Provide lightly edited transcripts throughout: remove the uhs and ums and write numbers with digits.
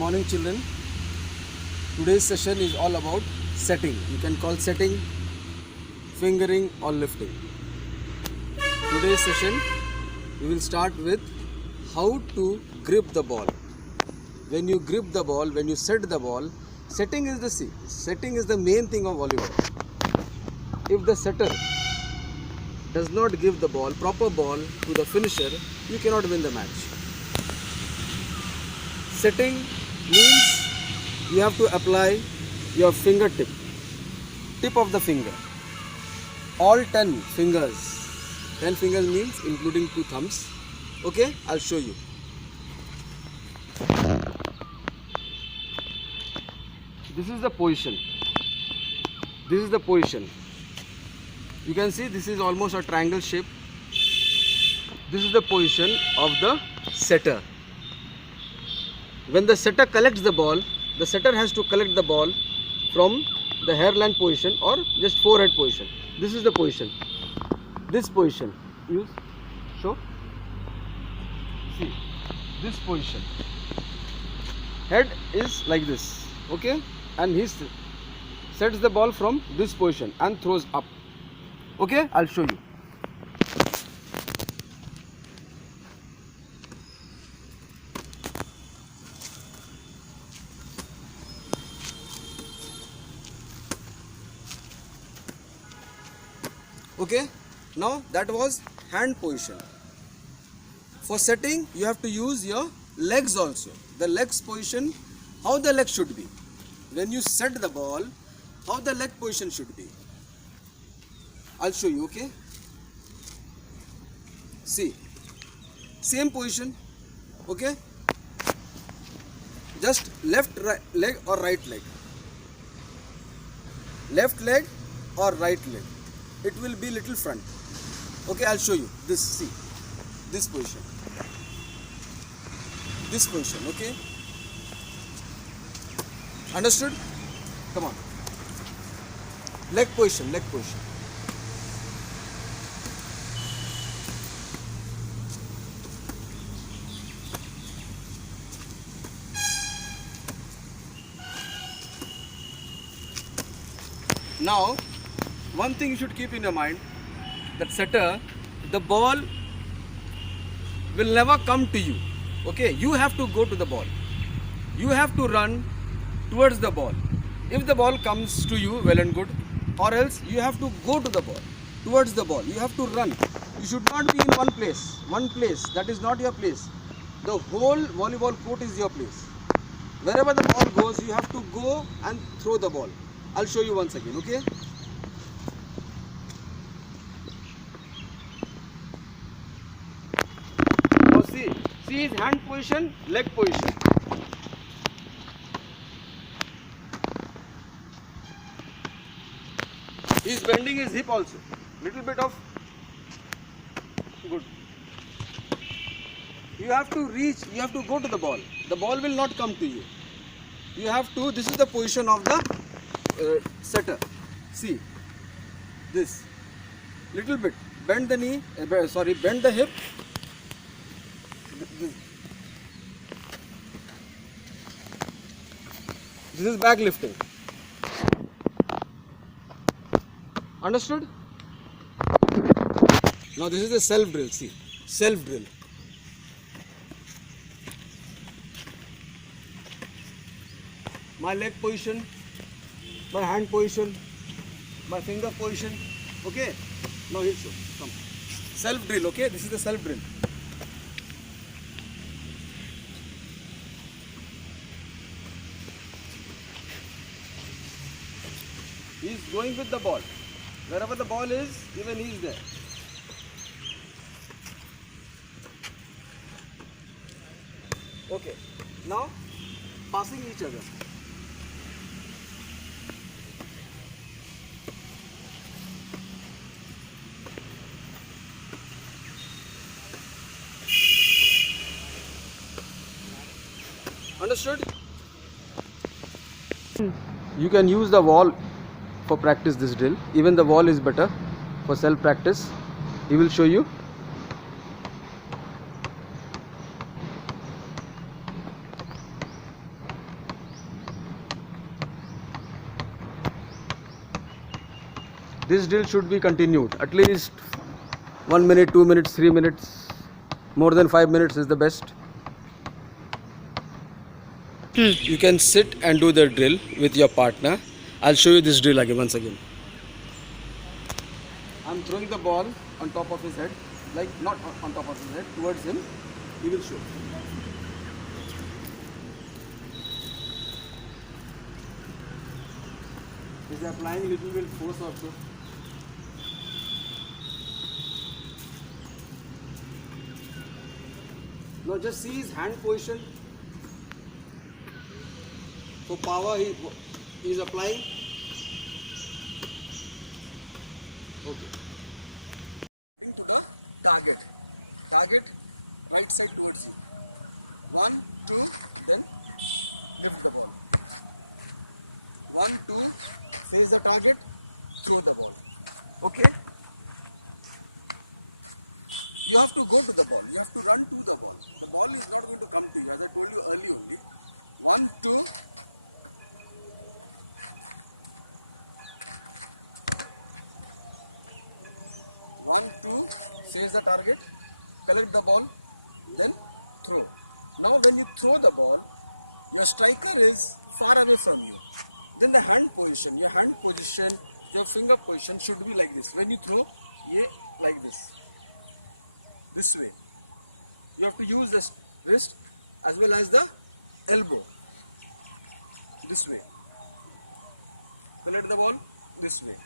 Morning children. Today's session is all about setting. You can call setting, fingering or lifting. Today's session we will start with how to grip the ball. When you grip the ball, when you set the ball, setting is the main thing of volleyball. If the setter does not give the ball, proper ball to the finisher, you cannot win the match. Setting means you have to apply your fingertip, tip of the finger, all 10 fingers. 10 fingers means including 2 thumbs. Okay, I'll show you. This is the position. This is the position. You can see this is almost a triangle shape. This is the position of the setter. When the setter collects the ball, the setter has to collect the ball from the hairline position or just forehead position. This is the position. This position. Use. Show. See. This position. Head is like this. Okay. And he sets the ball from this position and throws up. Okay. I'll show you. Okay, now that was hand position. For setting, you have to use your legs also. The legs position, how the leg should be. When you set the ball, how the leg position should be. I'll show you, okay? See, same position, okay? Just left leg or right leg. Left leg or right leg. It will be little front. Okay, I'll show you. This, see, this position. This position, okay? Understood? Come on. Leg position, leg position. Now, one thing you should keep in your mind, that setter, the ball will never come to you. Okay, you have to go to the ball. You have to run towards the ball. If the ball comes to you, well and good, or else you have to go to the ball, towards the ball. You have to run. You should not be in one place. One place, that is not your place. The whole volleyball court is your place. Wherever the ball goes, you have to go and throw the ball. I'll show you once again, okay? See his hand position, leg position. He is bending his hip also. Little bit of good. You have to reach, you have to go to the ball. The ball will not come to you. You have to, this is the position of the setter. See, this. Little bit. Bend the knee, bend the hip. This is back lifting. Understood? Now this is the self drill. See, self drill. My leg position, my hand position, my finger position. Okay. Now he'll show. Come. Self drill. Okay. This is the self drill. He is going with the ball. Wherever the ball is, even he is there. Okay. Now, passing each other. Understood? You can use the wall for practice this drill. Even the wall is better for self practice. He will show you. This drill should be continued at least 1 minute, 2 minutes, 3 minutes. More than 5 minutes is the best. You can sit and do the drill with your partner. I'll show you this drill again once again. I'm throwing the ball on top of his head, like not on top of his head, towards him. He will shoot. He's applying a little bit force also. Now just see his hand position. For power he is applying. Okay. To the target. Target right side towards you. 1, 2, then lift the ball. 1, 2, face the target, throw the ball. Okay? You have to go to the ball. You have to run to the ball. The ball is not going to come to you, as I told you early only. 1, 2. One, two, face the target, collect the ball, then throw. Now when you throw the ball, your striker is far away from you. Then the hand position, your finger position should be like this. When you throw, like this way. You have to use the wrist as well as the elbow, this way. Collect the ball, this way.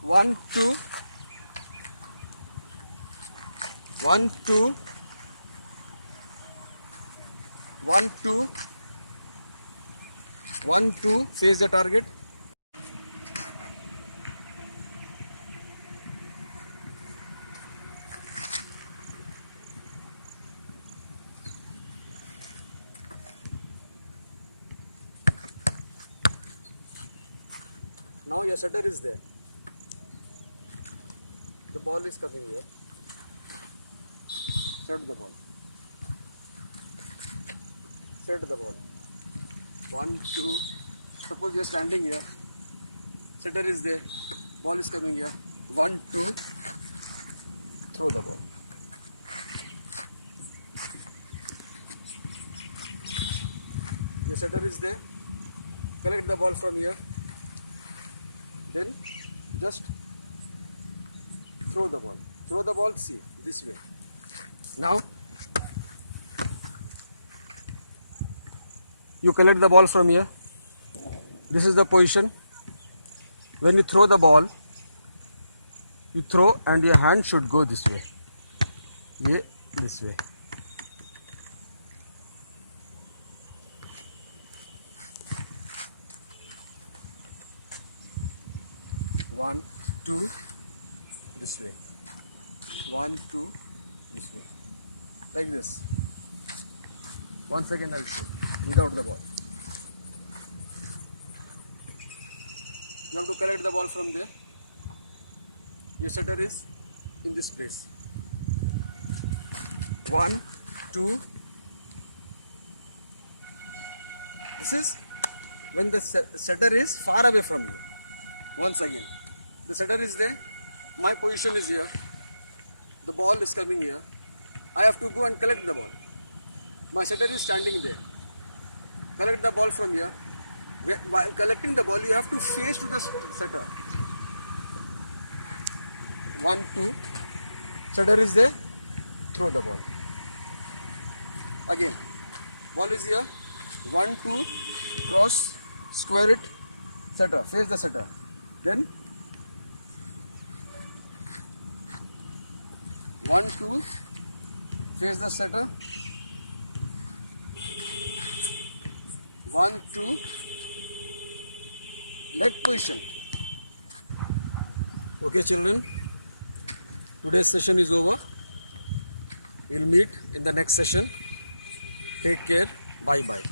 1, 2. 1, 2. 1, 2. 1, 2. Face the target. Now your setter is there. The ball is coming here. Set the ball. Set the ball. 1, 2. Suppose you are standing here. Setter is there. Ball is coming here. 1, 2. Throw the ball. Your setter is there. Collect the ball from here. Then just throw the ball. Throw the ball, see, this way. Now you collect the ball from here. This is the position. When you throw the ball, you throw and your hand should go this way. This way. One, two, this way. 1, 2, this way. Like this. Once again I'll shoot without the ball. You have to collect the ball from there. Your setter is in this place. 1, 2. This is when the setter is far away from you. Once again, the setter is there. My position is here. The ball is coming here. I have to go and collect the ball. My setter is standing there. Collect the ball from here. While collecting the ball, you have to face to the setter. 1, 2. Setter is there. Throw the ball. Again, ball is here. 1, 2. Cross, square it. Setter. Face the setter. Then 1, 2. Face the setter. 1, 2. Leg position. Okay, children. Today's session is over. We'll meet in the next session. Take care. Bye bye.